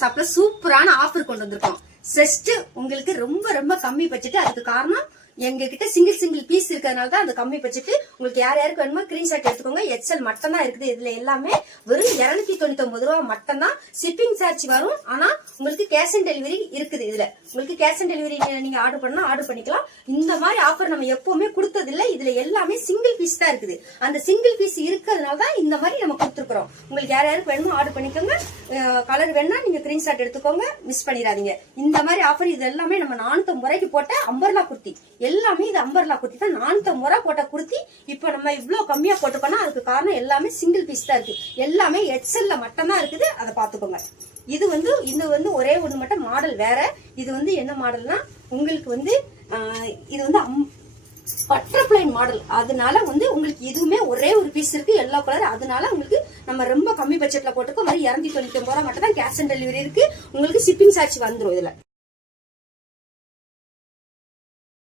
ஷாப்ல சூப்பரான ஆஃபர் கொண்டு வந்திருக்கோம். ஜஸ்ட் உங்களுக்கு ரொம்ப ரொம்ப கம்மி பட்ஜெட். அதுக்கு காரணம் எங்க கிட்ட சிங்கிள் பீஸ் இருக்கிறதுனால தான் அந்த கம்மி பட்ஜெட். உங்களுக்கு யாருக்கு வேணுமோ ஸ்கிரீன்ஷாட் எடுத்துக்கோங்க. எக்ஸல் மட்டும் தான் இருக்குது. இதுல எல்லாமே வெறும் 299 ரூபா மட்டும் தான். ஷிப்பிங் சார்ஜ் வரும். ஆனா உங்களுக்கு கேஷ் ஆன் டெலிவரி இருக்குது. இதுல உங்களுக்கு கேஷ் ஆன் டெலிவரி நீங்க ஆர்டர் பண்ணா ஆர்டர் பண்ணிக்கலாம். இந்த மாதிரி ஆஃபர் நம்ம எப்பவுமே கொடுத்தது இல்ல. இதுல எல்லாமே சிங்கிள் பீஸ் தான் இருக்குது. அந்த சிங்கிள் பீஸ் இருக்கிறதுனால தான் இந்த மாதிரி நம்ம கொடுத்துருக்கோம். உங்களுக்கு யாருக்கு வேணுமோ ஆர்டர் பண்ணிக்கோங்க. கலர் வேணா நீங்க ஸ்கிரீன்ஷாட் எடுத்துக்கோங்க. மிஸ் பண்ணிடாதீங்க. இந்த மாதிரி ஆஃபர் இது எல்லாமே நம்ம 450 ரூபாய்க்கு போட்ட அம்பர்லா குர்த்தி. எல்லாமே இது அம்பர்லா குர்த்தி தான். 450 ரூபாய் போட்ட குர்த்தி இப்ப நம்ம இவ்வளவு கம்மியா போட்டுக்கோனா அதுக்கு காரணம் எல்லாமே சிங்கிள் பீஸ் தான் இருக்கு. எல்லாமே எக்ஸல்ல மட்டும் தான் இருக்குது. அதை பாத்துக்கோங்க. இது வந்து ஒரே ஒண்ணு மட்டும் மாடல் வேற. இது வந்து என்ன மாடல்னா உங்களுக்கு இது பட்டர்ஃப்ளை மாடல். அதனால உங்களுக்கு இதுவுமே ஒரே ஒரு பீஸ் இருக்கு. Yellow colour. அதனால உங்களுக்கு நம்ம ரொம்ப கம்மி பட்ஜெட்ல போட்டுக்கோ. மாதிரி 299 ரூபாய் மட்டும் தான் கேஷ் ஆன் டெலிவரி இருக்கு. உங்களுக்கு ஷிப்பிங் சார்ஜ் வந்துரும் இதுல.